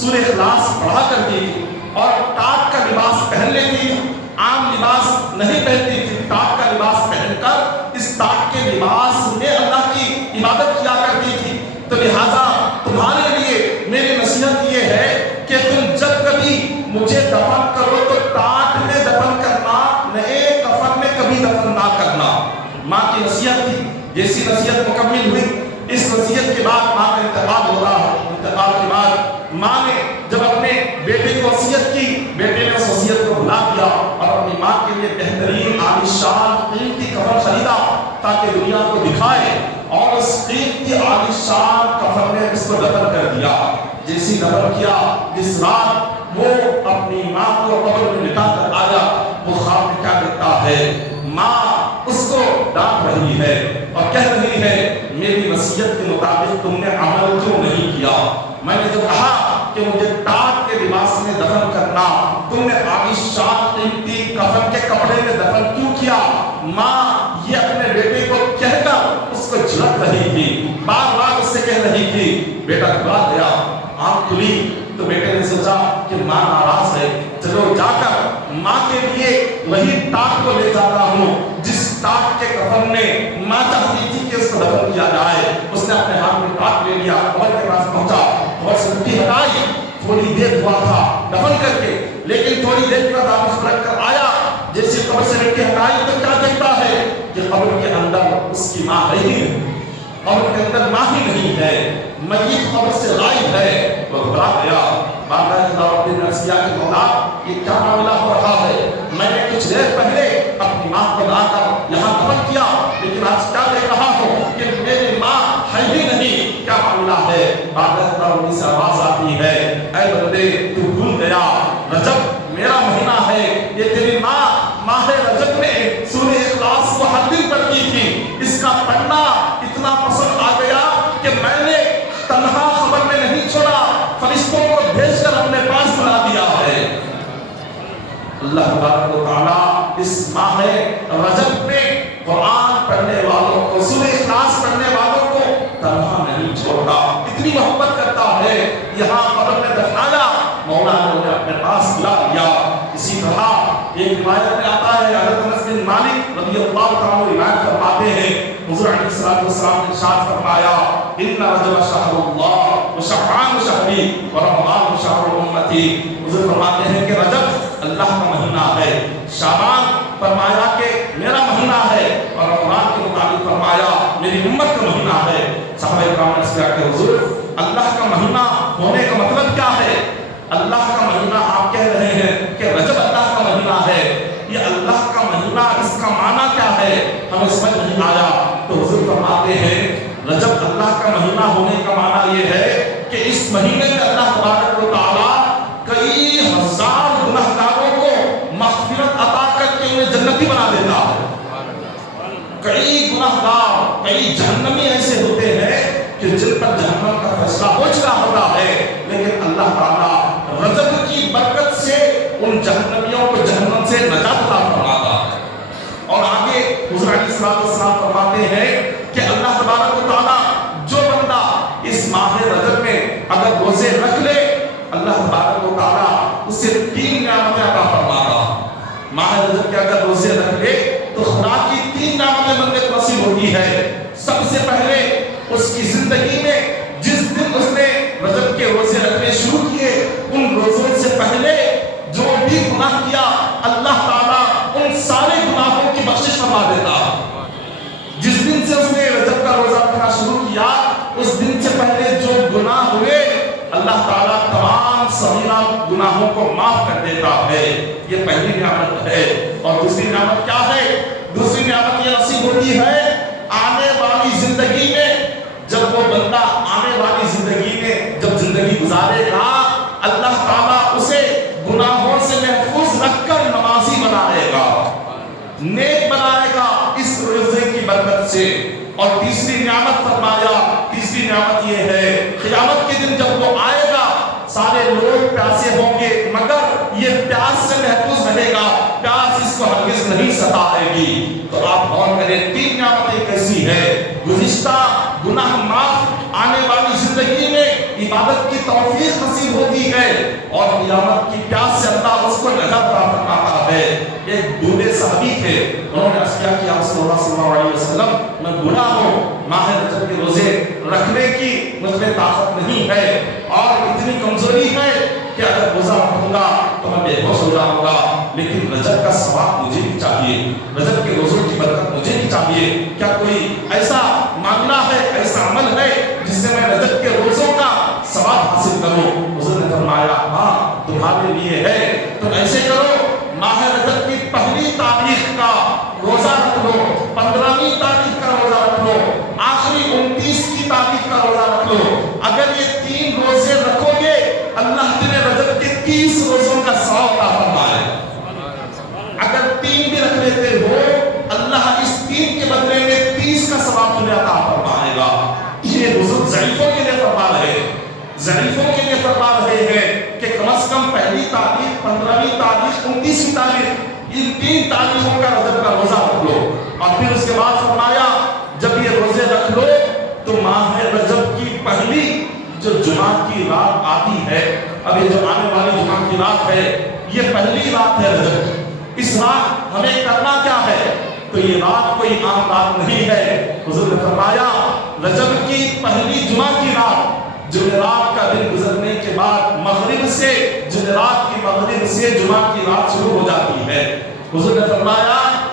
سورہ اخلاص پڑھا کرتی تھی اور ٹاٹ کا لباس پہن لیتی تھی، عام لباس نہیں پہنتی تھی، ٹاٹ کا لباس پہن کر اس ٹاٹ کے لباس میں اللہ کی عبادت کیا کرتی تھی. تو لہٰذا تمہارے لیے میری نصیحت یہ ہے کہ تم جب کبھی مجھے دفن کرو تو ٹاٹ میں دفن کرنا، نئے کفن میں کبھی دفن نہ کرنا. ماں کی نصیحت تھی. جیسی نصیحت مکمل ہوئی اس نصیحت کے بعد ماں کا انتقال ہو رہا ہے. انتقال کے بعد ماں نے جب اپنے بیٹے کو وصیت کی، بیٹے نے اس وصیت کو بھلا دیا اور اپنی ماں کے لیے بہترین عالیشان قیمتی کفن خریدا تاکہ دنیا کو دکھائے، اور اس قیمتی عالیشان کفن میں اس کو دفن کر دیا. جیسی دفن کیا جس رات وہ اپنی ماں کو قبر میں لٹا کر آیا، وہ خواب میں کیا دیکھتا ہے؟ ماں اس کو ڈانٹ رہی ہے اور کہہ رہی ہے میری وصیت کے مطابق تم نے عمل کیوں نہیں کیا؟ میں نے جو کہا کہ مجھے ٹاٹ کے لباس میں دفن کرنا، تم نے عالیشان قیمتی کفن کے کپڑے میں دفن کیوں کیا؟ ماں یہ اپنے بیٹے کو کہہ کر اس کو جھڑک رہی تھی، بار بار اس سے کہہ رہی تھی. بیٹا گھبرا گیا، آنکھ کھلی تو بیٹے نے سوچا کہ ماں ناراض ہے، چلو جا کر ماں کے لیے وہی ٹاٹ کو لے جاتا ہوں جس ٹاٹ کے کفن میں ماں چاہتی تھی کہ اس کو دفن کیا جائے. اس نے اپنے ہاتھ میں ٹاٹ لے لیا، قبر کے پاس پہنچا اور سے مٹی ہٹائی. تھوڑی دیر ہوا تھا دفن کر کے، لیکن تھوڑی دیر کے بعد واپس پلٹ کر آیا. جیسے قبر سے مٹی ہٹائی تو کیا کہ قبر کے اندر اس کی ماں ہے ہی نہیں، قبر کے اندر ماں ہی نہیں ہے، میت قبر سے غائب ہے، وہ گھبرا گیا۔ بارگاہ خدا نے عرض کیا کہ مولا یہ کیا معاملہ ہو رہا ہے؟ میں نے کچھ دیر پہلے اپنی ماں کو لا کر یہاں دفن کیا، لیکن آج کیا دیکھ رہا ہوں کہ میری ماں ہے ہی نہیں، کیا معاملہ ہے؟ بارگاہ خدا سے آواز آتی ہے، اے بندے تو بھول گیا رجب میرا مہینہ ہے، یہ تیری ماں ماہ رجب میں سورہ اخلاص کو ہر دن پڑھتی تھی، اس کا پڑھنا اتنا پسند آ گیا کہ میں نے تنہا خبر میں نہیں چھوڑا، فرشتوں کو بھیج کر اپنے پاس بلا دیا ہے۔ اللہ تبارک و تعالیٰ اس ماہ رجب میں قرآن پڑھنے والوں کو، سورہ اخلاص پڑھنے والوں کو تنہا نہیں چھوڑتا، اتنی محبت کرتا ہے۔ یہاں قبر میں دفنایا، مولا نے انہیں اپنے پاس بلا لیا۔ اسی طرح ایک روایت میں آتا ہے، حضرت انس بن مالک رضی اللہ تعالیٰ روایت فرماتے ہیں، حضور علیہ السلام نے ارشاد فرمایا، ان رجب شہر اللہ وشعبان شہری ورمضان شہر امتی۔ حضور فرماتے ہیں کہ رجب اللہ کا مہینہ ہے، شعبان فرمایا کہ میرا مہینہ ہے، اور رمضان کے مطابق فرمایا میری امت کا مہینہ ہے۔ صحابہ کرام نے کہا کہ حضور اللہ کا مہینہ ہونے کا مطلب کیا ہے؟ اللہ کا مہینہ آپ کہہ رہے ہیں کہ رجب اللہ کا مہینہ ہے، یہ اللہ کا مہینہ اس کا معنی کیا ہے؟ ہمیں سمجھ نہیں آیا۔ تو حضور فرماتے ہیں رجب اللہ کا مہینہ ہونے کا معنی یہ ہے کہ اس مہینے میں اللہ تبارک و تعالیٰ کئی ہزار گنہگاروں کو مغفرت عطا کر کے انہیں جنتی بنا دیتا ہے۔ کئی گنہگار، کئی جہنمی ایسے ہوتے ہیں کہ جن پر جہنم کا فیصلہ ہو چکا ہوتا ہے، لیکن اللہ تعالیٰ رجب کی برکت سے ان جہنمیوں کو جہنم سے نجات عطا فرماتا ہے۔ اور آگے حضور علیہ السلام فرماتے ہیں کہ اللہ تبارک و تعالیٰ جو بندہ اس ماہ رجب میں اگر روزے رکھ لے، اللہ تبارک و تعالیٰ اسے 3 نعمتیں عطا فرماتا۔ ماہ رجب کے اگر روزے رکھ لے تو خدا کی 3 نعمتیں بندے کو نصیب ہوتی ہے۔ سب سے پہلے اس کی زندگی میں جس دن اس نے رجب کے روزے رکھنے شروع کیے، ان روزوں سے پہلے جو بھی گناہ کیا اللہ تعالیٰ ان سارے گناہوں کی بخشش فرما دیتا۔ جس دن سے اس نے رجب کا روزہ رکھنا شروع کیا، اس دن سے پہلے جو گناہ ہوئے اللہ تعالیٰ تمام صغیرہ گناہوں کو معاف کر دیتا ہے۔ یہ پہلی نعمت ہے۔ اور دوسری نعمت کیا ہے؟ دوسری نعمت یہ نصیب ہوتی ہے آنے والی زندگی میں، جب وہ بندہ آنے والی زندگی میں جب زندگی گزارے گا، اللہ تعالیٰ اسے گناہوں سے محفوظ رکھ کر نمازی بنائے گا، نیک بنائے گا اس روزے کی برکت سے۔ اور تیسری نعمت فرمایا، تیسری نعمت یہ ہے قیامت کے دن جب وہ آئے گا، سارے لوگ پیاسے ہوں گے مگر یہ پیاس سے محفوظ رہے گا، پیاس اس کو ہرگز نہیں ستائے گی۔ تو آپ غور کریں 3 نعمتیں کیسی ہے؟ گزشتہ گناہ معاف، آنے والی زندگی میں عبادت کی توفیق نصیب ہوتی ہے، اور قیامت کی پیاس سے اللہ اس کو نجات عطا فرماتا ہے۔ ایک بوڑھے صحابی تھے، انہوں نے عرض کیا کہ یا رسول اللہ صلی اللہ علیہ وسلم میں بوڑھا ہوں، ماہ رجب کے روزے رکھنے کی مجھ میں طاقت نہیں ہے، اور اتنی کمزوری ہے کہ اگر روزہ رکھوں گا تو میں بے ہوش ہو جاؤں گا، لیکن رجب کا ثواب مجھے بھی چاہیے، رجب کے روزوں کی برکت مجھے بھی چاہیے۔ کیا کوئی ایسا معاملہ ہے، ایسا عمل ہے جس سے میں رجب کے روزوں کا ثواب حاصل کروں؟ حضور نے فرمایا ہاں تمہارے لیے ہے، تم ایسے کرو ماہ رجب کی پہلی تاریخ کا روزہ رکھ لو، 15ویں تاریخ کا روزہ رکھ لو، آخری 29 کی تاریخ کا روزہ رکھ لو۔ اگر یہ 3 روزے رکھو گے اللہ تمہیں رجب کے 30 روزوں کا ثواب عطا فرمائے۔ اگر 3 بھی رکھ لیتے ہو اللہ اس 3 کے بدلے میں 30 کا ثواب تمہیں عطا فرمائے گا۔ یہ حضور ضعیفوں کے لیے فرما رہے ہیں، ضعیفوں کے لیے فرما رہے ہیں کہ کم از کم پہلی تاریخ، 15ویں تاریخ، 29ویں تاریخ، ان 3 تاریخوں کا رجب کا روزہ رکھ لو۔ اور پھر اس کے بعد فرمایا جب یہ روزے رکھ لو تو ماہ رجب کی پہلی جو جمعہ کی رات آتی ہے، اب یہ جو آنے والی جمعہ کی رات ہے یہ پہلی رات ہے رجب، اس رات ہمیں کرنا کیا ہے؟ تو یہ رات کوئی عام رات نہیں ہے۔ حضور نے فرمایا رجب کی پہلی جمعہ کی رات، جمعرات کا دن گزرنے کے بعد مغرب سے، جمعرات کی مغرب سے جمعہ کی رات شروع ہو جاتی ہے۔ حضور نے فرمایا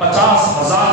50,000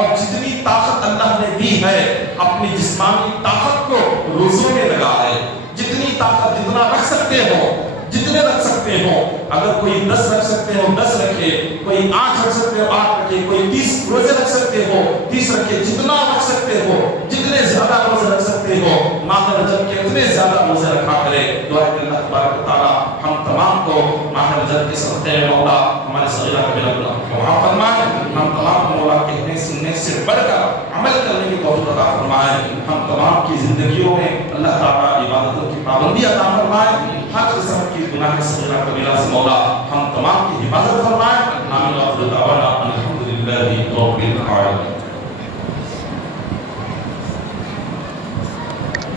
اور جتنی طاقت اللہ نے دی ہے اپنی جسمانی طاقت کو روزوں میں لگائے. جتنی طاقت جتنا رکھ سکتے ہو جتنے رکھ سکتے ہو. اگر کوئی 10 رکھ سکتے ہو 10 رکھے, کوئی 8 رکھ سکتے ہو 8 رکھے, کوئی 30 روزے رکھ سکتے ہو 30 رکھے. جتنا رکھ سکتے ہو, جتنے زیادہ روزے رکھ سکتے ہو, ماہ رجب کے اتنے زیادہ روزے رکھا کرے. دعا ہے کہ اللہ تبارک و تعالی ہم تمام کو ماہ رجب کے صدقے میں مولا ہمارے صغیرہ کبیرہ گناہوں کو معاف فرمائے. ہم تمام کو مولا کہنے سننے سے بڑھ کر عمل کرنے کی توفیق عطا فرمائے. ہم تمام کی زندگیوں میں اللہ تعالی عبادتوں کی پابندی عطا فرمائے. ہر قسم کی گناہ صغیرہ کبیرہ سے مولا ہم تمام کی حفاظت فرمائے. آمین. و آخر دعوانا الحمدللہ رب العالمین.